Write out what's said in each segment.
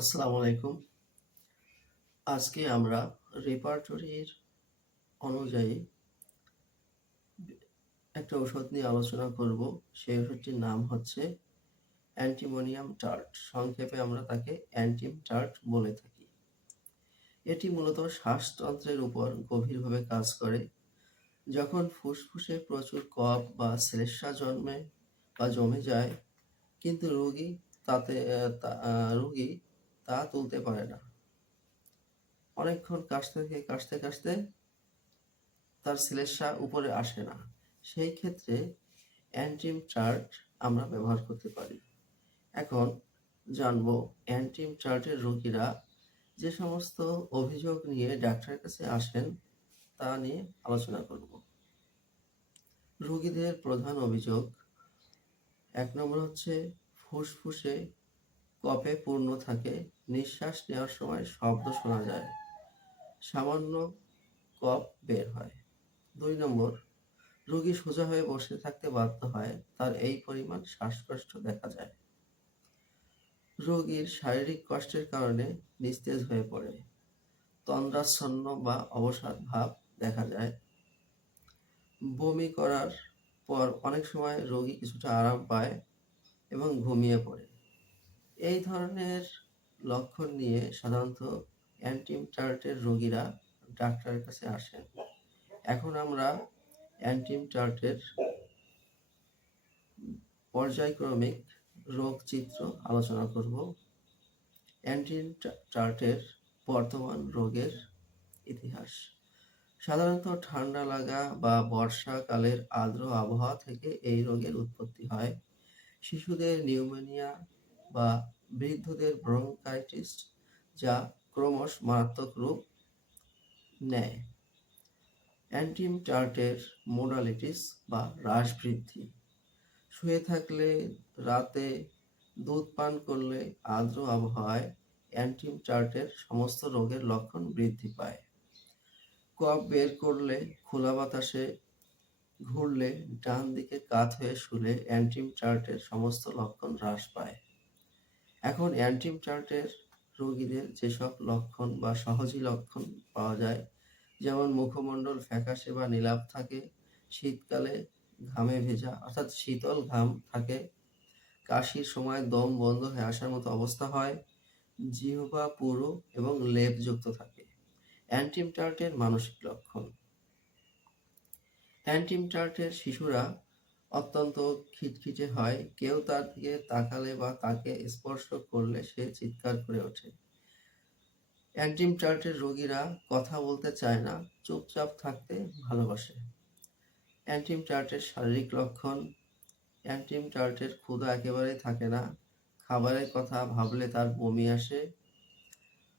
আসসালামু আলাইকুম। আজকে আমরা রেপার্টরির অনুযায়ী একটা ওষুধ নিয়ে আলোচনা করব। সেই ওষুধটির নাম হচ্ছে অ্যান্টিমোনিয়াম টার্ট। সংক্ষেপে আমরা তাকে অ্যান্টিম টার্ট বলে থাকি। এটি মূলত শ্বাসতন্ত্রের উপর গভীরভাবে কাজ করে। যখন ফুসফুসে প্রচুর কফ বা শ্লেষ্মা জমে যায়, কিন্তু রোগী তা তুলতে পারে না। অনেকক্ষণ কাশতে তার শ্লেষ্মা উপরে আসে না। সেই ক্ষেত্রে অ্যান্টিম চার্ট আমরা ব্যবহার করতে পারি। এখন জানবো অ্যান্টিম চার্টের রোগীরা যে সমস্ত অভিযোগ নিয়ে ডাক্তারের কাছে আসেন তা নিয়ে আলোচনা করব। রোগীদের প্রধান অভিযোগ ১ নম্বর হচ্ছে ফুসফুসে কফে পূর্ণ থাকে, নিঃশ্বাস নেওয়ার সময় শব্দ শোনা যায়, সামান্য কফ বের হয়। ২ নম্বর, রোগী সোজা হয়ে বসে থাকতে বাধ্য হয়, তার এই পরিমাণ শ্বাসকষ্ট দেখা যায়। রোগীর শারীরিক কষ্টের কারণে নিস্তেজ হয়ে পড়ে, তন্দ্রাচ্ছন্ন বা অবসাদ ভাব দেখা যায়। বমি করার পর অনেক সময় রোগী কিছুটা আরাম পায় এবং ঘুমিয়ে পড়ে। এই ধরনের লক্ষণ নিয়ে সাধারণত অ্যান্টিম টার্টের রোগীরা ডাক্তারের কাছে আসেন। এখন আমরা অ্যান্টিম টার্টের পর্যায়ক্রমিক রোগ চিত্র আলোচনা করব। অ্যান্টিম টার্টের বর্তমান রোগের ইতিহাস। সাধারণত ঠান্ডা লাগা বা বর্ষাকালের আর্দ্র আবহাওয়া থেকে এই রোগের উৎপত্তি হয়। শিশুদের নিউমোনিয়া বা বৃদ্ধদের ব্রঙ্কাইটিস, যা ক্রমশ মারাত্মক রূপ নেয়। অ্যান্টিম টার্টের মোডালিটিস বা হ্রাস বৃদ্ধি। শুয়ে থাকলে, রাতে, দুধ পান করলে, আর্দ্র আবহাওয়ায় অ্যান্টিম টার্টের সমস্ত রোগের লক্ষণ বৃদ্ধি পায়। কফ বের করলে, খোলা বাতাসে ঘুরলে, ডান দিকে কাত হয়ে শুলে অ্যান্টিম টার্টের সমস্ত লক্ষণ হ্রাস পায়। এখন অ্যান্টিম টার্টের রোগীদের যেসব লক্ষণ বা সহজই লক্ষণ পাওয়া যায়, যেমন মুখমণ্ডল ফ্যাকাশে বা নীলাভ থাকে, শীতকালে ঘামে ভেজা অর্থাৎ শীতল ঘাম থাকে, কাশির সময় দম বন্ধ হয়ে আসার মতো অবস্থা হয়, জিহ্বা পুরু এবং লেপযুক্ত থাকে। অ্যান্টিম টার্টের মানসিক লক্ষণ। অ্যান্টিম টার্টের শিশুরা অত্যন্ত খিটখিটে হয়, কেউ তার দিকে তাকালে বা তাকে স্পর্শ করলে সে চিৎকার করে ওঠে। অ্যান্টিম টার্টের রোগীরা কথা বলতে চায় না, চুপচাপ থাকতে ভালোবাসে। অ্যান্টিম টার্টের শারীরিক লক্ষণ। অ্যান্টিম টার্টের ক্ষুধা একেবারেই থাকে না, খাবারের কথা ভাবলে তার বমি আসে,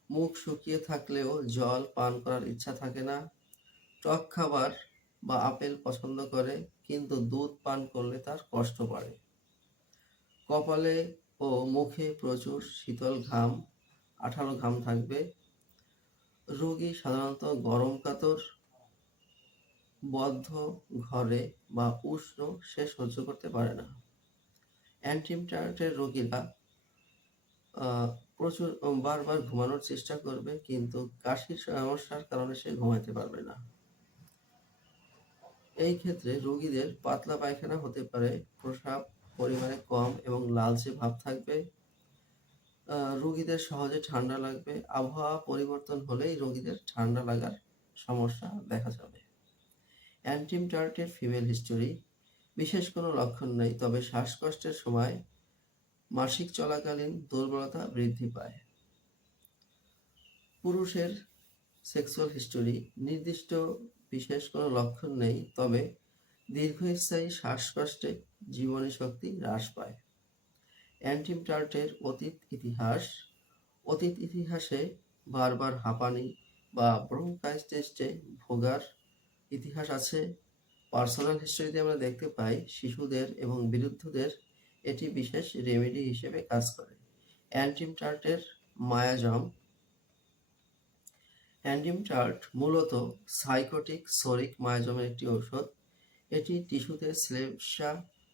মুখ শুকিয়ে থাকলেও জল পান করার ইচ্ছা থাকে না, টক খাবার বা আপেল পছন্দ করে, কিন্তু দুধ পান করলে তার কষ্ট বাড়ে। কপালে ও মুখে প্রচুর শীতল ঘাম, আঠালো ঘাম থাকবে। রোগী সাধারণত গরম কাতর, বদ্ধ ঘরে বা উষ্ণ সে সহ্য করতে পারে না। অ্যান্টিম টার্টের রোগীরা প্রচুর বারবার ঘুমানোর চেষ্টা করবে, কিন্তু কাশির সমস্যার কারণে সে ঘুমাতে পারবে না। এই ক্ষেত্রে রোগীদের পাতলা পায়খানা হতে পারে, প্রস্রাব পরিমাণে কম এবং লালচে ভাব থাকবে। রোগীদের সহজে ঠান্ডা লাগবে, আবহাওয়া পরিবর্তন হলেই রোগীদের ঠান্ডা লাগার সমস্যা দেখা যাবে। অ্যান্টিম টার্টের ফিমেল হিস্টোরি। বিশেষ কোনো লক্ষণ নেই, তবে শ্বাসকষ্টের সময় মাসিক চলাকালীন দুর্বলতা বৃদ্ধি পায়। পুরুষের সেক্সুয়াল হিস্টোরি। নির্দিষ্ট বিশেষ কোনো লক্ষণ নেই, তবে দীর্ঘস্থায়ী শ্বাসকষ্টে জীবনী শক্তি হ্রাস পায়। অ্যান্টিম টার্টের অতীত ইতিহাসে বারবার হাঁপানি বা ব্রঙ্কাইটিসে ভোগার ইতিহাস আছে। পার্সোনাল হিস্টোরিতে আমরা দেখতে পাই শিশুদের এবং বৃদ্ধদের এটি বিশেষ রেমেডি হিসেবে কাজ করে। অ্যান্টিম টার্টের মায়াজম। অ্যান্টিম টার্ট মূলত সাইকোটিক সোরিক মায়াজমের একটি ঔষধ। এটি টিস্যুতে শ্লেষ্মা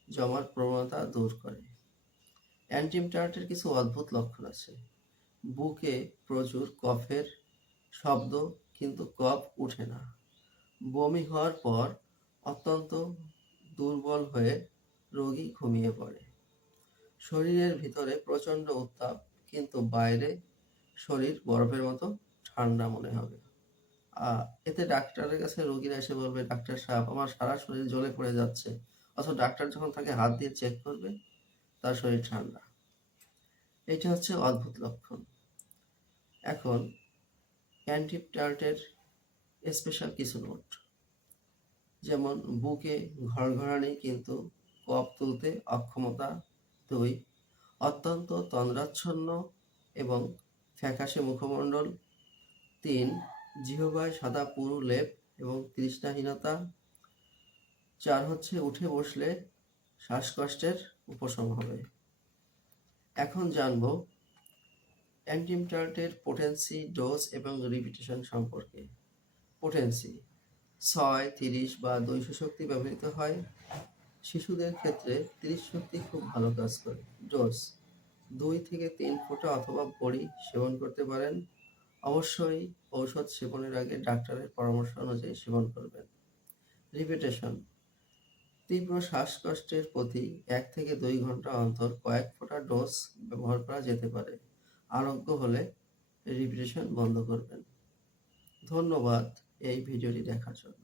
জমার প্রবণতা দূর করে। অ্যান্টিম টার্টের কিছু অদ্ভুত লক্ষণ আছে। বুকে প্রচুর কফের শব্দ, কিন্তু কফ উঠে না। বমি হওয়ার পর অত্যন্ত দুর্বল হয়ে রোগী ঘুমিয়ে পড়ে। শরীরের ভিতরে প্রচণ্ড উত্তাপ, কিন্তু বাইরে শরীর বরফের মতো ঠান্ডা মনে হবে। এতে ডাক্তারের কাছে রোগীরা এসে বলবে, ডাক্তার সাহেব আমার সারা শরীর জ্বলে পড়ে যাচ্ছে, অথচ ডাক্তার যখন তাকে হাত দিয়ে চেক করবে তার শরীর ঠান্ডা। এটা হচ্ছে অদ্ভুত লক্ষণ। এখন অ্যান্টিপ্টার্টের স্পেশাল কিছু নোট, যেমন বুকে ঘড়ঘড়ানি কিন্তু কফ তুলতে অক্ষমতা 2, অত্যন্ত তন্দ্রাচ্ছন্ন এবং ফ্যাকাশে মুখমণ্ডল 3, জিহ্বায় সাদা পুরু লেপ এবং তৃষ্ণাহীনতা 4 হচ্ছে উঠে বসলে শ্বাসকষ্টের উপশম হবে। এখন জানব অ্যান্টিপ্টার্টের পোটেন্সি, ডোজ এবং রিপিটেশন সম্পর্কে। পোটেন্সি 6, 30 বা 200 শক্তি ব্যবহৃত হয়। শিশুদের ক্ষেত্রে 30 শক্তি খুব ভালো কাজ করে। ডোজ 2 থেকে 3 ফোঁটা অথবা বড়ি সেবন করতে পারেন। অবশ্যই ঔষধ সেবনের আগে ডাক্তারের পরামর্শ অনুযায়ী সেবন করবেন। রিপিটেশন তীব্র শ্বাসকষ্টের প্রতি 1 থেকে 2 ঘন্টা অন্তর কয়েক ফোঁটা ডোজ ব্যবহার করা যেতে পারে। আরোগ্য হলে রিপিটেশন বন্ধ করবেন। ধন্যবাদ এই ভিডিওটি দেখার জন্য।